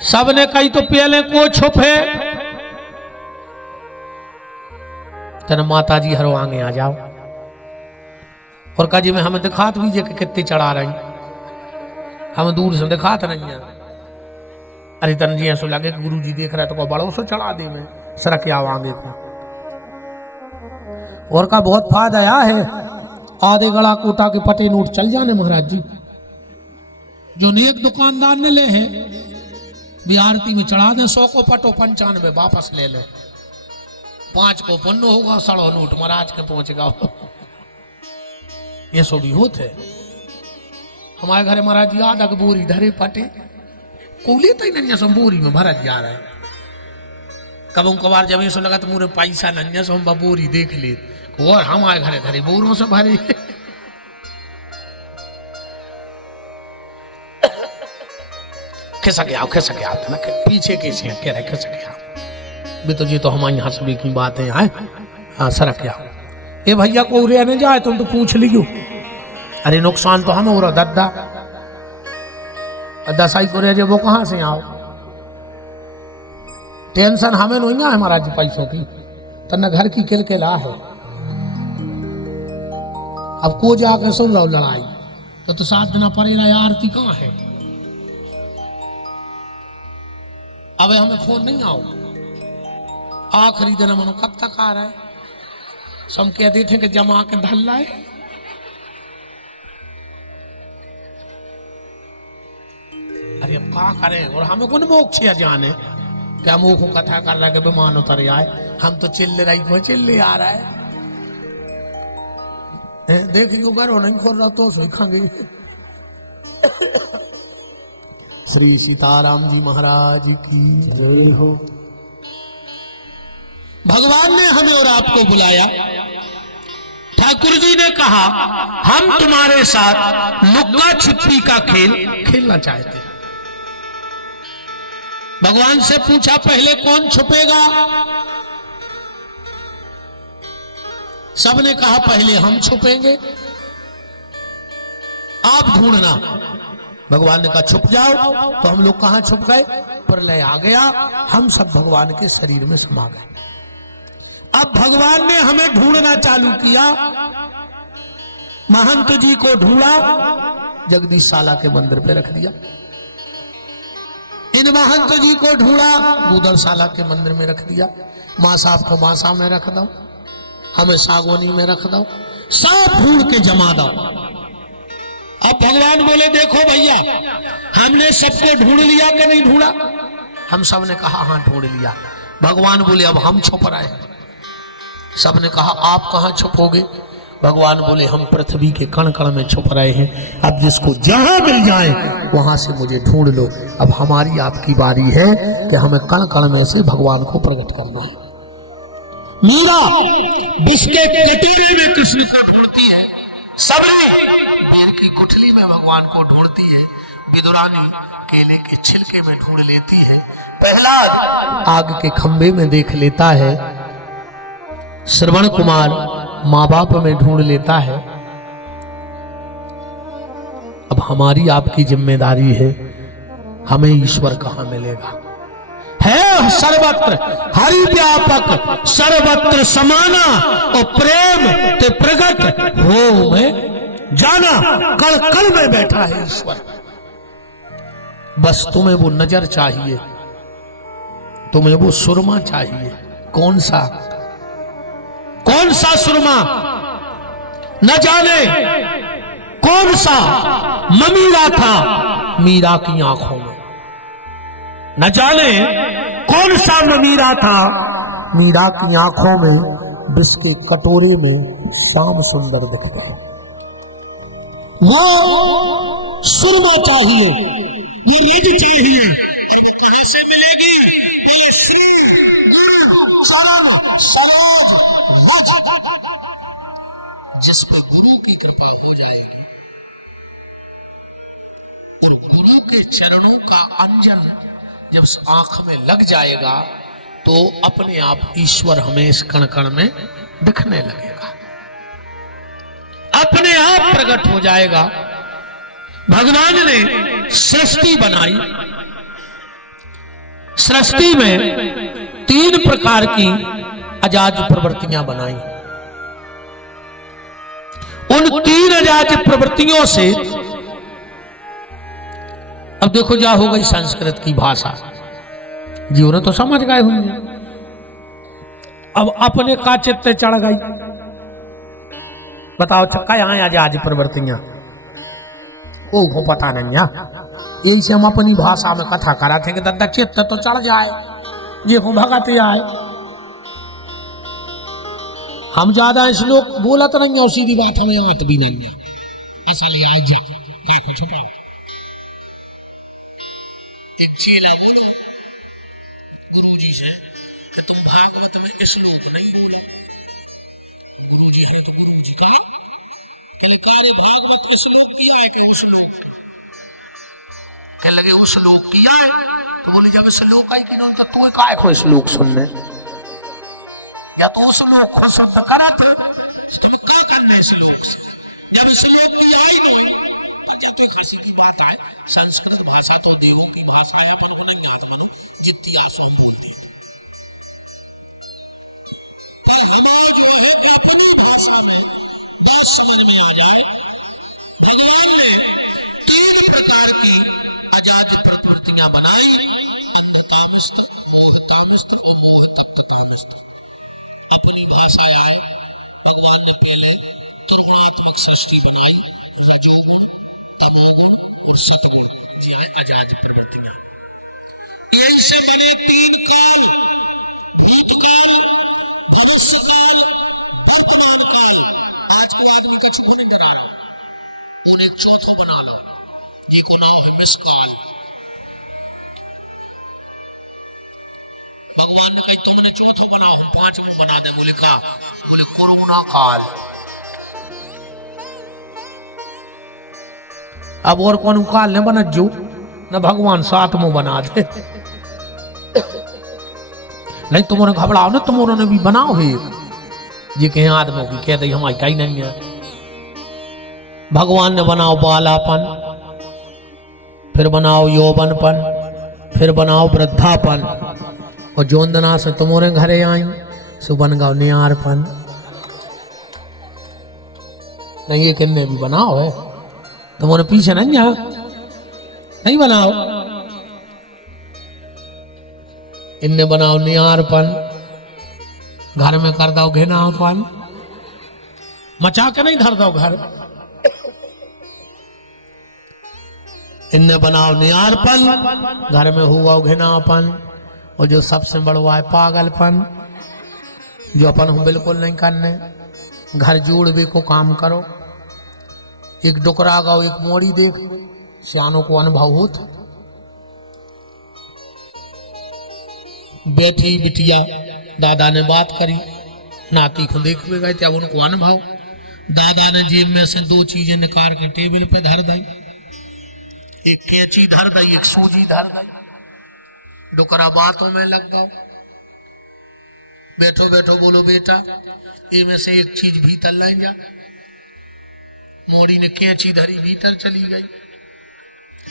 सबने कही तो पहले को छुपे तेरे माता जी हरो आगे आ जाओ और काजी में हमें दिखात भी कि कितनी चढ़ा रही हम दूर से दिखात नहीं है। अरे तन जी ऐसा लगे कि गुरु जी देख रहा है तो बड़ो से चढ़ा दे में सरक आओ आगे को और का बहुत फायदा आया है। आधे गला कोटा के पटे नोट चल जाने महाराज जी जो नेक दुकानदार ने ले है भी आरती में चढ़ा दे 100 को पटो 95 वापस ले ले 5 को पन्नो होगा 100 नोट महाराज के पहुंचेगा। ये सो भी होते हमारे घरे महाराज जी आधा बोरी धरे पटे कोले तो नहीं सब बोरी में भरत जा रहा है। कबों कबार जब ये सो लगा तो मुझे पैसा नहीं सो हम बोरी देख ले और हमारे घरे धरे बोरों से भरे खिसक आओ ना पीछे कैसे कह रहे खिसक आओ भी तो जी तो हमारे यहाँ सभी की बात है यहाँ हाँ सरक आओ ये भैया को उरे नहीं जाए तुम तो पूछ लियो। अरे नुकसान तो हम हो रहा दद्दा दसाई को रह वो कहां से आओ टेंशन हमें नहीं है महाराज जी पैसों की तो न घर की किलकिला है। अब को जाके सुन रहा लड़ाई तो 7 दिन पड़ेगा यार की कहां है। अब हमें फोन नहीं आओ आखिरी दिन मनो कब तक आ रहा है सब कह देते कि जमा के धल लाए। अरे अब क्या करें और हमें कौन मोक्ष जाने क्या मुंह को कथा कर रहा है कि विमान उतर आए हम तो चिल्ले रही को चिल्ले आ रहा है देखेंगे घर नहीं खोल रहा तो सीखेंगे। श्री सीताराम जी महाराज की जय हो। भगवान ने हमें और आपको बुलाया। ठाकुर जी ने कहा हम तुम्हारे साथ लुक्का छिपी का खेल खेलना चाहते हैं। भगवान से पूछा पहले कौन छुपेगा सबने कहा पहले हम छुपेंगे आप ढूंढना। भगवान ने कहा छुप जाओ तो हम लोग कहां छुप गए प्रलय आ गया हम सब भगवान के शरीर में समा गए। अब भगवान ने हमें ढूंढना चालू किया। महंत जी को ढूंढा जगदीश साला के मंदिर पे रख दिया। इन महंत जी को ढूंढा गूदरशाला के मंदिर में रख दिया। मां साहब को मासा में रख दो हमें सागोनी में रख दो सब ढूंढ के जमा दो। अब भगवान बोले देखो भैया हमने सबको ढूंढ लिया कि नहीं ढूंढा हम सब ने कहा हाँ ढूंढ लिया। भगवान बोले अब हम छुप रहे हैं। सबने कहा आप कहां छुपोगे भगवान बोले हम पृथ्वी के कण कण में छुप रहे हैं। अब जिसको जहां मिल जाए वहां से मुझे ढूंढ लो। अब हमारी आपकी बारी है कि हमें कण कण में से भगवान को प्रकट करना है। मीरा विष के कटोरे में कृष्ण को ढूंढती है सबने बेर की गुठली में भगवान को ढूंढती है। विदुरानी केले के छिलके में ढूंढ लेती है। प्रहलाद आग के खंभे में देख लेता है। श्रवण कुमार माँ बाप में ढूंढ लेता है। अब हमारी आपकी जिम्मेदारी है हमें ईश्वर कहां मिलेगा। है सर्वत्र हरि व्यापक सर्वत्र समाना और प्रेम ते प्रगट हो में जाना कल कल में बैठा है ईश्वर। बस तुम्हें वो नजर चाहिए तुम्हें वो सुरमा चाहिए। कौन सा सुरमा न जाने कौन सा ममीरा था मीरा की आंखों में। न जाने कौन सा ममीरा था मीरा की आंखों में। विष के कटोरे में श्याम सुंदर दिख गए। वो सुरमा चाहिए ये निज चाहिए कहां से मिलेगी ये श्री गुरु चरण सरोज जिस पर गुरु की कृपा हो जाएगी और गुरु के चरणों का अंजन जब आंख में लग जाएगा तो अपने आप ईश्वर हमें इस कण कण में दिखने लगेगा अपने आप प्रकट हो जाएगा। भगवान ने सृष्टि बनाई सृष्टि में 3 प्रकार की अजाज प्रवृत्तियां बनाई। उन 3 अजाज प्रवृत्तियों से अब देखो जा हो गई संस्कृत की भाषा, जीव ने तो समझ गए होंगे। अब अपने का चित्त चढ़ गई, बताओ छक्का यहाँ अजाज प्रवृत्तियां को पता नहीं है। यही से हम अपनी भाषा में कथा करा थे कि दादा चित्त तो चढ़ जाए, ये को भगत आए। हम ज्यादा श्लोक बोलत नहीं और सीधी बात हमें आत भी नहीं है। असली आज जा क्या कुछ ना एक चीला बोला गुरुजी से कि तुम भागवत में के श्लोक नहीं बोला। गुरुजी है तो गुरुजी का कार्य भागवत के श्लोक किया है कि श्लोक के लगे वो श्लोक किया है तो बोले जब श्लोक आई कि तो तू काय को श्लोक सुनने या तो उस श्लोक को शुद्ध करा था तो क्या करना है श्लोक से। जब श्लोक की आई नहीं तो जितनी खासी की बात है, संस्कृत भाषा तो देवों की भाषा है, पर उन्हें याद मानो जितनी आसों बोल देते जो है कि अपनी भाषा में बहुत समझ में आ जाए। भगवान ने 3 प्रकार की अजाज प्रवृत्तियां बनाई। अपनी भाषा है भगवान ने पहले त्रिगुणात्मक सृष्टि बनाई, रजोगुण, तमोगुण और सतगुण, जी है अजाज प्रवृत्तियां। इनसे बने 3 काल, भूतकाल, भविष्यकाल, वर्तमान काल। आज को आदमी का छुपा नहीं बना रहा, उन्हें चौथा बना लो, ये को नाम है मिसकाल। भगवान ने कहा तुमने चौथा बनाओ, 5वां बना दे। बोले कहा, बोले कोरोना काल। अब और कौन काल ने बना जो न भगवान 7वां बना दे। नहीं तुमने घबराओ ना, तुमने भी बनाओ है ये कहीं आदमी की कह दे हमारी कहीं नहीं है। भगवान ने बनाओ बालापन, फिर बनाओ यौवनपन, फिर बनाओ वृद्धापन, और जोंदना से तुम्हारे घरे आई सो बन गाओ नियारपन। नहीं ये किन्ने भी बनाओ है, तुम्हारे पीछे नहीं है, नहीं बनाओ। इनने बनाओ नियारपन, घर में कर दो घिनापन, मचा के नहीं धर दो घर। इनने बनाओ नियारपन, घर में हुआ घिनापन, और जो सबसे बड़वा है पागलपन, जो अपन हूं बिल्कुल नहीं करने। घर जोड़ भी को काम करो, एक डुकरा गाओ एक मोड़ी देख, सियानों को अनुभव होता। बैठी बिटिया दादा ने बात करी, नाती को देखते गए थे, अब उनको अनुभव। दादा ने जेब में से 2 चीजें निकाल के टेबल पे धर दी, एक कैंची धर दी, एक सूजी धर दी। डुकरा बातों में लग गओ, बैठो बैठो बोलो बेटा ये में से एक चीज भीतर लाई जा। मोड़ी ने कैंची धरी, भीतर चली गई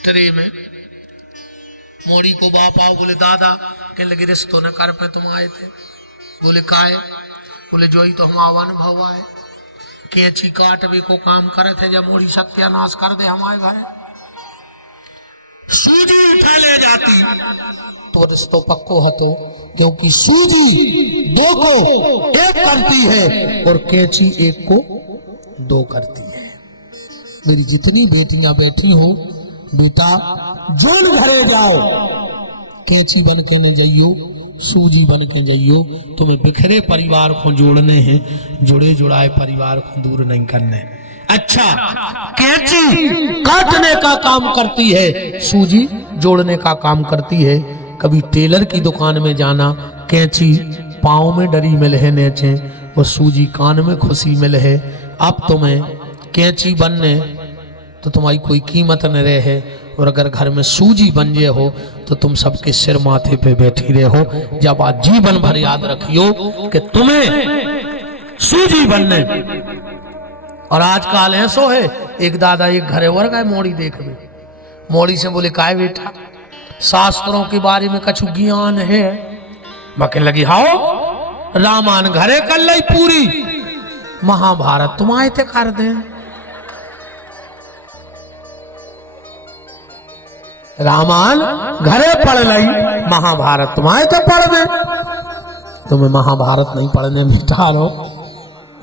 ट्रे में। मोड़ी को बाप आओ, बोले दादा के लगे रिश्तों ने कर पे तुम आए थे। बोले काहे? बोले जो ही तो हमारा अनुभव आए, कैंची काट भी को काम करे थे, जब मोड़ी सत्यानाश कर दे हमारे घरे सूजी उठा ले जाती तो रिश्तों पक्को हतो, क्योंकि सूजी 2 को 1 करती है और कैंची 1 को 2 करती है। मेरी जितनी बेटियां बैठी हो, बेटा जोन घरे जाओ, कैंची बन के न जाइयो, सूजी बन के जाइयो। तुम्हें बिखरे परिवार को जोड़ने हैं, जुड़े जुड़ाए परिवार को दूर नहीं करने। अच्छा, कैंची काटने का काम करती है, सूजी जोड़ने का काम करती है। कभी टेलर की दुकान में जाना, कैंची पाँव में डरी मिल है नेचे, और सूजी कान में खुशी मिल है। अब तुम्हें कैंची बनने तो तुम्हारी कोई कीमत न रहे, और अगर घर में सूजी बन जे हो तो तुम सबके सिर माथे पे बैठी रहे हो। जब आज जीवन भर याद रखियो कि तुम्हें सूजी बनने। और आजकल ऐसो है, एक दादा एक घरे वर गए, मोड़ी देख ली। मोड़ी से बोले काय बेटा शास्त्रों के बारे में कछु ज्ञान है। मके लगी हाओ रामायण घरे कर ली पूरी, महाभारत तुम आए थे कर दे। रामायण घरे पढ़ ली, महाभारत तुम आए थे पढ़ दे। तुम्हें महाभारत नहीं पढ़ने बिठा लो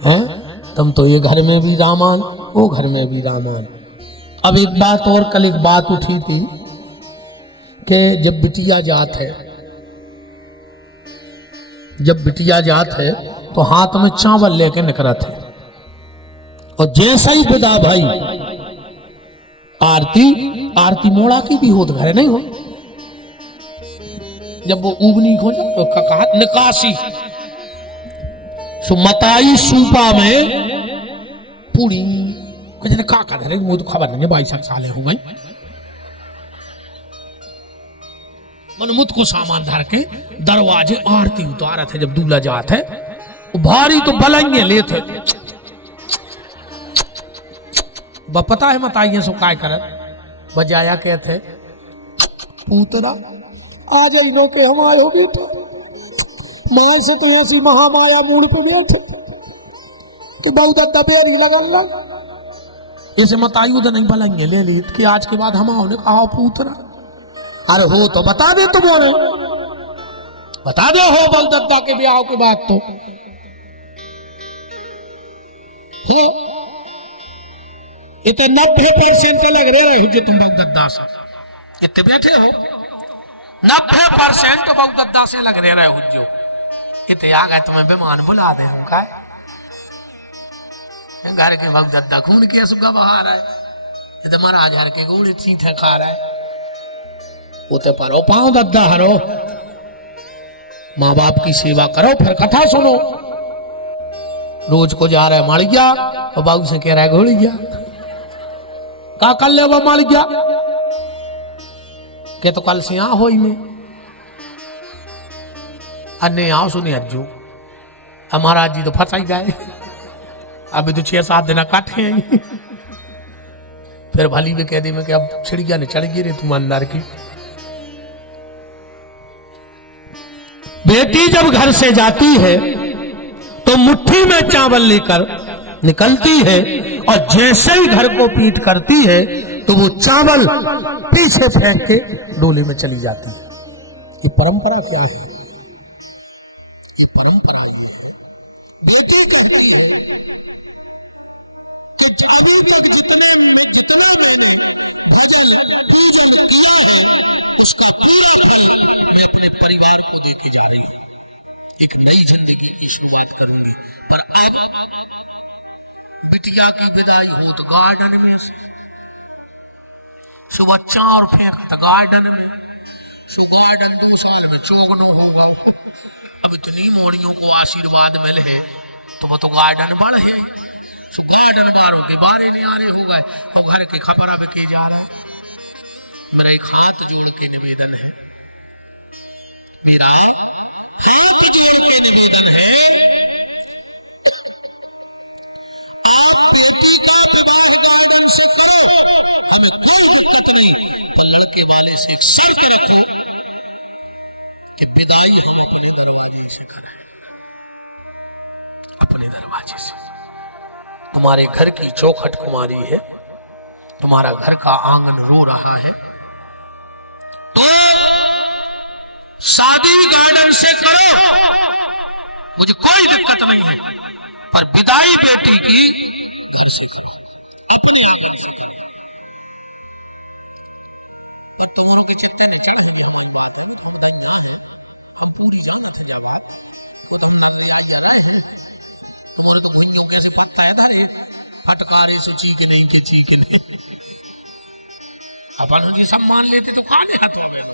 हैं, तुम तो ये घर में भी रामायण वो घर में भी रामायण। अब एक बात और, कल एक बात उठी थी कि जब बिटिया जात है, जब बिटिया जात है तो हाथ में चावल लेके निकलत है, और जैसा ही विदा भाई आरती मोड़ा की भी होत घरे नहीं हो। जब वो उबनी हो जाए तो कहा निकासी सुमताई सूपा में पूरी कहते का कर रहे, मुझे तो खबर नहीं, 22 साल हो गई। मनमुत को सामान धर के दरवाजे आरती उतारत है। जब दूल्हा जात है वो भारी तो बलाइए लेते, पता है मत आइए सो काय करत बजाया कहते पूतरा आ जाइनो के हम आए हो बेटा, माए से तो ऐसी महामाया मूल पे बैठे कि बहुत दबेरी लगल लग इसे मतायू तो नहीं बलेंगे ले ली कि आज के बाद हम आओ ने कहा पूतरा। अरे हो तो बता दे, तुम बोले बता दे हो बलदत्ता के ब्याह के बाद तो है इतने 90% लग रहे हो जो तुम बलदत्ता से इतने बैठे हो, 90% बलदत्ता से लग रहे हो जो इतने आ गए। तुम्हें विमान बुला दे हम का घर के बलदत्ता खून के सुगा बहा रहा है, इतने महाराज हर के गोले चीठे खा रहा है। उते परो पाओ दद्दा हरो, माँ बाप की सेवा करो, फिर कथा सुनो। रोज को जा रहा है मालिया और बाबू से कह रहा है घोड़िया का कर ले वो मालिया के तो कल से यहाँ हो ही में अन्य आओ सुने अज्जू हमारा जी तो फंसा ही जाए, अभी तो 6-7 दिन काटे हैं। फिर भली भी कह दी मैं कि अब चिड़िया ने चढ़ गई रे तुम अंदर की। बेटी जब घर से जाती है तो मुट्ठी में चावल लेकर निकलती है, और जैसे ही घर को पीट करती है तो वो चावल पीछे फेंक के डोले में चली जाती है। ये परंपरा क्या है? ये परंपरा बेटी कहती है कि अभी तक जितना मैंने भजन पूजन किया है उसका पूरा फल मैं अपने परिवार को देके जा रही हूँ, एक नई जिंदगी की शुरुआत करूंगी। पर अब बिटिया की विदाई हो तो गार्डन में सुबह 4 फेंक गार्डन में, गार्डन 2 साल में चौगनो होगा। अब इतनी मोड़ियों को आशीर्वाद मिले है तो वो तो गार्डन बढ़े, गार्डन बारों के बारे नियारे हो गए तो घर की खबर अब की जा रहा है। मेरा एक हाथ जोड़ के निवेदन है, मेरा हाथ जोड़ के निवेदन है, आप लड़की का विवाह गार्डन से करो, हमें कोई दिक्कत नहीं, तो लड़के वाले से एक शर्त रखो कि विदाई अपने दरवाजे से करें, अपने दरवाजे से। तुम्हारे घर की चौखट कुमारी है, तुम्हारा घर का आंगन रो रहा है, तो शादी गार्डन से करो, मुझे कोई दिक्कत नहीं है, पर विदाई बेटी की घर से करो, अपने आंगन से करो। तुम्हारों के चित्ते ने चढ़ाने वाली बात है, हम पूरी जरूरत है बात है, वो तो हम ले आई रहे हैं। तुम्हारा तो कोई कैसे पता है ना रे फटकारे से चीख नहीं के चीख नहीं, अपन जी सम्मान लेते तो काले हाथों में।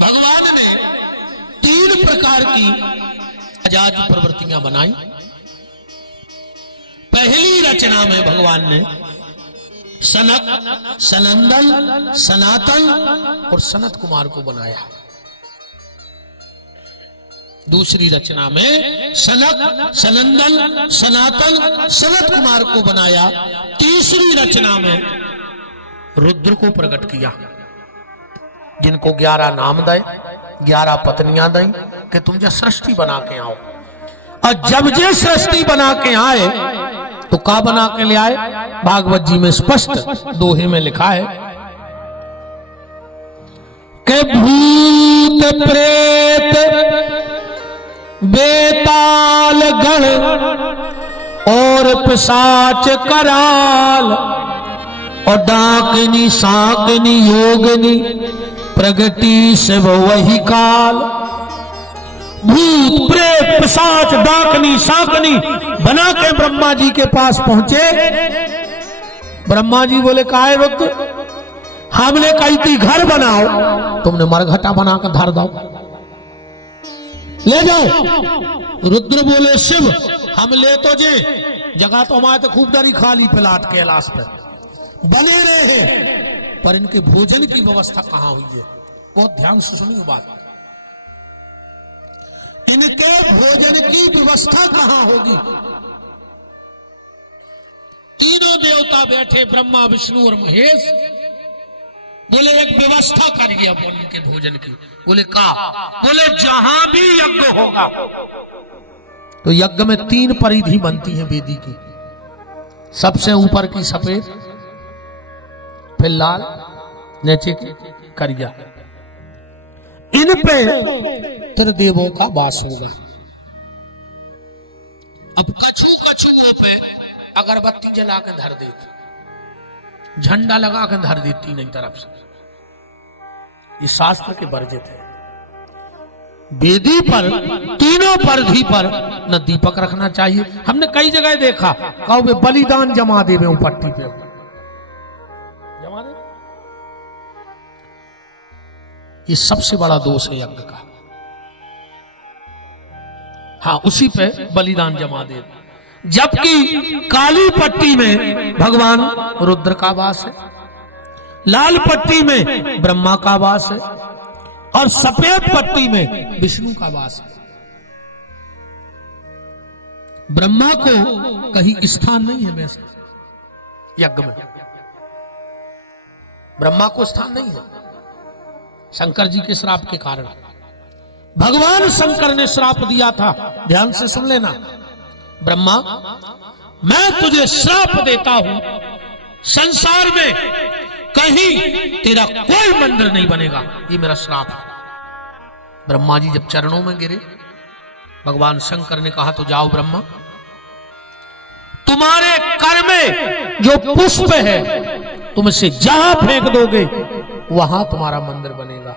भगवान ने 3 प्रकार की आजाद प्रवृत्तियां बनाई। पहली रचना में भगवान ने सनक, सनंदन, सनातन और सनत कुमार को बनाया। दूसरी रचना में सनक, सनंदन, सनातन, सनत कुमार को बनाया। तीसरी रचना में रुद्र को प्रकट किया, जिनको 11 नाम दे, 11 पत्नियां दई कि तुम जो सृष्टि बना के आओ। और जब ये सृष्टि बना के आए तो का बना के ले आए? भागवत जी में स्पष्ट दोहे में लिखा है कि भूत प्रेत बेताल गण और पिशाच कराल और डाकनी साकनी योगनी प्रगति से वही काल। भूत प्रेत पिशाच डाकनी साकनी बना के ब्रह्मा जी के पास पहुंचे। ब्रह्मा जी बोले काहे रुद्र, हमने कही थी घर बनाओ, तुमने मरघटा बना कर धर दो, ले जाओ। रुद्र बोले शिव हम ले तो जे, जगह तो हमारे तो खूब दरी खाली प्लाट कैलाश पर बने रहे हैं, पर इनके भोजन की व्यवस्था कहां हुई है? बहुत ध्यान से सुनिए बात। इनके भोजन की व्यवस्था कहां होगी? तीनों देवता बैठे, ब्रह्मा विष्णु और महेश। बोले एक व्यवस्था करिए अपन उनके भोजन की। बोले का? बोले जहां भी यज्ञ होगा तो यज्ञ में 3 परिधि बनती है वेदी की। सबसे ऊपर की सफेद, फिर लाल, नीचे की करिया। इन पे त्रिदेवों का वास होगा। अब कछु कछुओं पे अगरबत्ती जला के धर देती, झंडा लगा के धर देती नहीं तरफ से। ये शास्त्र के वर्जित है। वेदी पर तीनों परिधि पर न दीपक रखना चाहिए। हमने कई जगह देखा, कहो वे बलिदान जमा देवे पट्टी पे, जमा दे। ये सबसे बड़ा दोष है यज्ञ का। हाँ, उसी पे बलिदान जमा दे। जबकि काली पट्टी में भगवान रुद्र का वास है, लाल पट्टी में ब्रह्मा का वास है और सफेद पट्टी में विष्णु का वास है। ब्रह्मा को कहीं स्थान नहीं है वैसे यज्ञ में, ब्रह्मा को स्थान नहीं है। शंकर जी के श्राप के कारण भगवान शंकर ने श्राप दिया था, ध्यान से सुन लेना। ब्रह्मा, मैं तुझे श्राप देता हूं, संसार में कहीं तेरा कोई मंदिर नहीं बनेगा, ये मेरा श्राप है। ब्रह्मा जी जब चरणों में गिरे, भगवान शंकर ने कहा तो जाओ ब्रह्मा, तुम्हारे कर में जो पुष्प है तुम इसे जहां फेंक दोगे वहां तुम्हारा मंदिर बनेगा।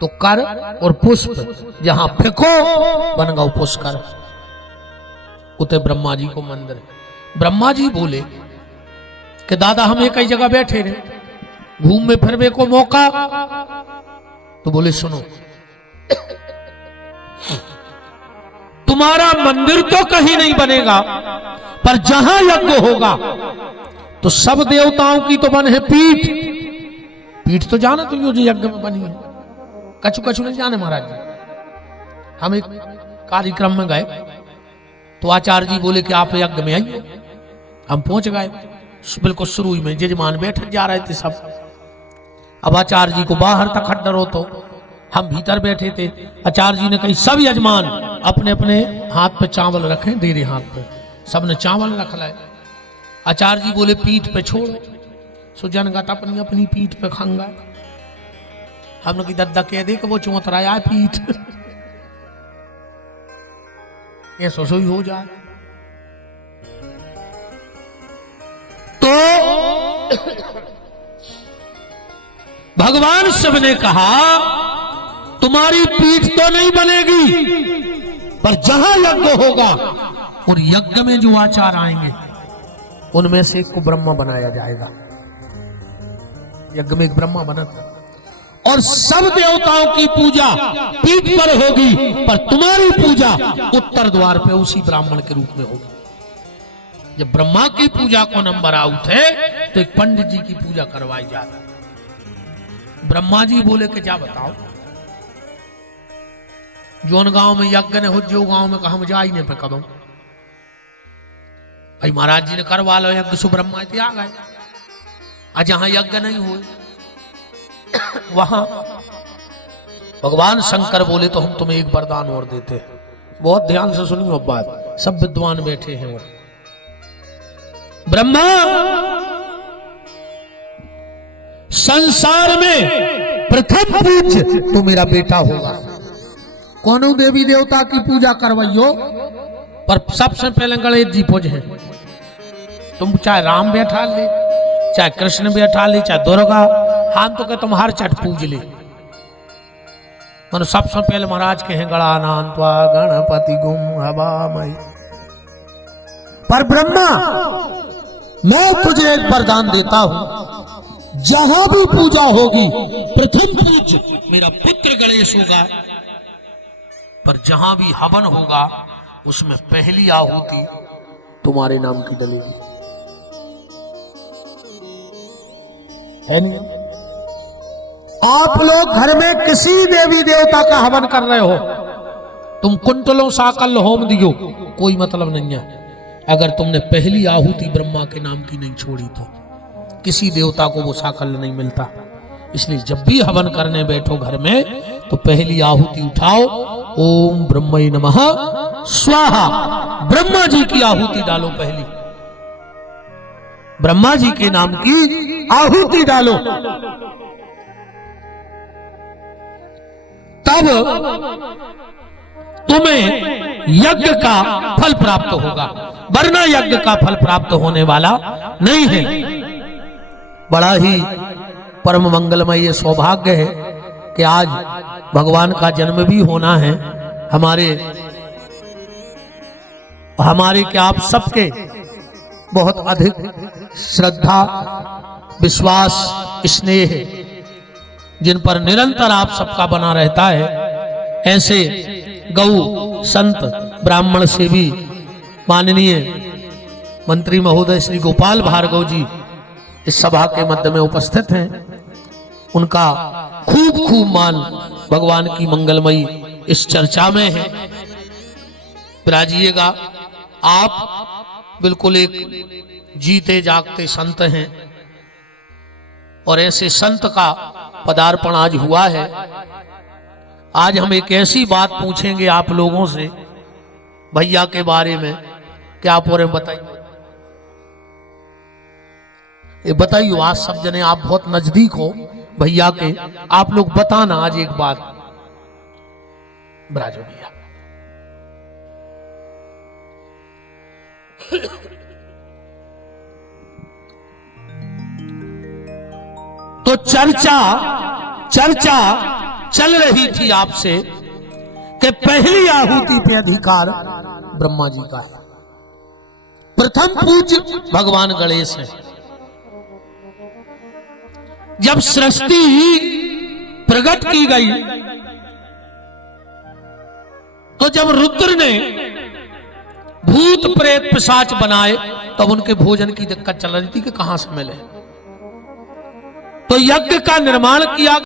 तो कर और पुष्प जहां फेंको बन गौ पुष्कर, उते ब्रह्मा जी को मंदिर। ब्रह्मा जी बोले कि दादा हम एक ही जगह बैठे रहे, घूमने फिरने को मौका। तो बोले सुनो, तुम्हारा मंदिर तो कहीं नहीं बनेगा, पर जहां यज्ञ होगा तो सब देवताओं की तो बन है पीठ। पीठ तो जाना तुम जो यज्ञ में बनी है, कछु कछु नहीं जाने महाराज जी। हम एक कार्यक्रम में गए तो आचार्य जी बोले कि आप यज्ञ में आइए। हम पहुंच गए, बिल्कुल शुरू में जजमान बैठक जा रहे थे सब। अब आचार्य जी को बाहर तक खड्डर हो, तो हम भीतर बैठे थे। आचार्य जी ने कही सब यजमान अपने अपने हाथ पे चावल रखें, दे हाथ पे। सबने चावल रख लाए। आचार्य जी बोले पीठ पे छोड़ो। सुजन गत अपनी अपनी पीठ पे खंगा। हमने की दद्दा कह दे कि वो चौतराया है पीठ, ये सोसोई हो जाए। तो भगवान शिव ने कहा तुम्हारी पीठ तो नहीं बनेगी, पर जहां यज्ञ होगा और यज्ञ में जो आचार आएंगे उनमें से एक को ब्रह्मा बनाया जाएगा। यज्ञ में एक ब्रह्मा बना था और सब देवताओं की पूजा पीठ पर होगी, पर तुम्हारी पूजा उत्तर द्वार पे उसी ब्राह्मण के रूप में होगी। जब ब्रह्मा की पूजा को नंबर आउट है तो एक पंडित जी की पूजा करवाई जाती है। ब्रह्मा जी बोले कि क्या बताओ, जोन गांव में यज्ञ ने हो, जो गांव में कहा हम जा ही नहीं पे कदम। भाई महाराज जी ने करवा लो यज्ञ, सुब्रह्मा जी आ गए। और जहां यज्ञ नहीं हुए वहां भगवान शंकर बोले तो हम तुम्हें एक वरदान और देते हैं। बहुत ध्यान से सुनियो बात, सब विद्वान बैठे हैं वहां। ब्रह्मा, संसार में प्रथम पूज्य तो मेरा बेटा होगा। कौनों देवी देवता की पूजा करवाइयो, पर सबसे पहले गणेश जी पूजे। तुम चाहे राम बैठा ले, चाहे कृष्ण बैठा ले, चाहे दुर्गा, हम तो कह तुम हर चट पूज ले। मन सबसे पहले महाराज के हैं गणानान्त्वा गणपति गुम हवामहि। पर ब्रह्मा, मैं तुझे एक वरदान देता हूं, जहां भी पूजा होगी प्रथम पूज्य मेरा पुत्र गणेश होगा, पर जहां भी हवन होगा उसमें पहली आहुति तुम्हारे नाम की डलेगी। है नहीं? आप लोग घर में किसी देवी देवता का हवन कर रहे हो, तुम कुंटलों साकल होम दियो, कोई मतलब नहीं है। अगर तुमने पहली आहुति ब्रह्मा के नाम की नहीं छोड़ी तो किसी देवता को वो साकल नहीं मिलता। इसलिए जब भी हवन करने बैठो घर में तो पहली आहुति उठाओ, ओम ब्रह्मणे नमः स्वाहा। ब्रह्मा जी की आहुति डालो, पहली ब्रह्मा जी के नाम की आहुति डालो, तब तुम्हें यज्ञ का फल प्राप्त होगा, वरना यज्ञ का फल प्राप्त होने वाला नहीं है। बड़ा ही परम मंगलमय ये सौभाग्य है कि आज भगवान का जन्म भी होना है। हमारे क्या आप सबके बहुत अधिक श्रद्धा, विश्वास, स्नेह जिन पर निरंतर आप सबका बना रहता है, ऐसे गौ संत ब्राह्मण से भी माननीय मंत्री महोदय श्री गोपाल भार्गव जी इस सभा के मध्य में उपस्थित हैं। उनका खूब खूब मान भगवान की मंगलमयी इस चर्चा में है। विराजिएगा। आप बिल्कुल एक जीते जागते संत हैं और ऐसे संत का पदार्पण आज हुआ है। आज हम एक ऐसी बात पूछेंगे आप लोगों से भैया के बारे में, क्या आप और बताइए, ये बताइए। आज सब जने आप बहुत नजदीक हो भैया के, आप लोग बताना आज एक बात। ब्राजो भैया तो चर्चा चल रही थी आपसे कि पहली आहुति पे अधिकार ब्रह्मा जी का है, प्रथम पूज्य भगवान गणेश है। जब सृष्टि प्रकट की गई तो जब रुद्र ने भूत प्रेत पिशाच बनाए तब उनके भोजन की दिक्कत चल रही थी कि कहां से मिले, तो यज्ञ का निर्माण किया।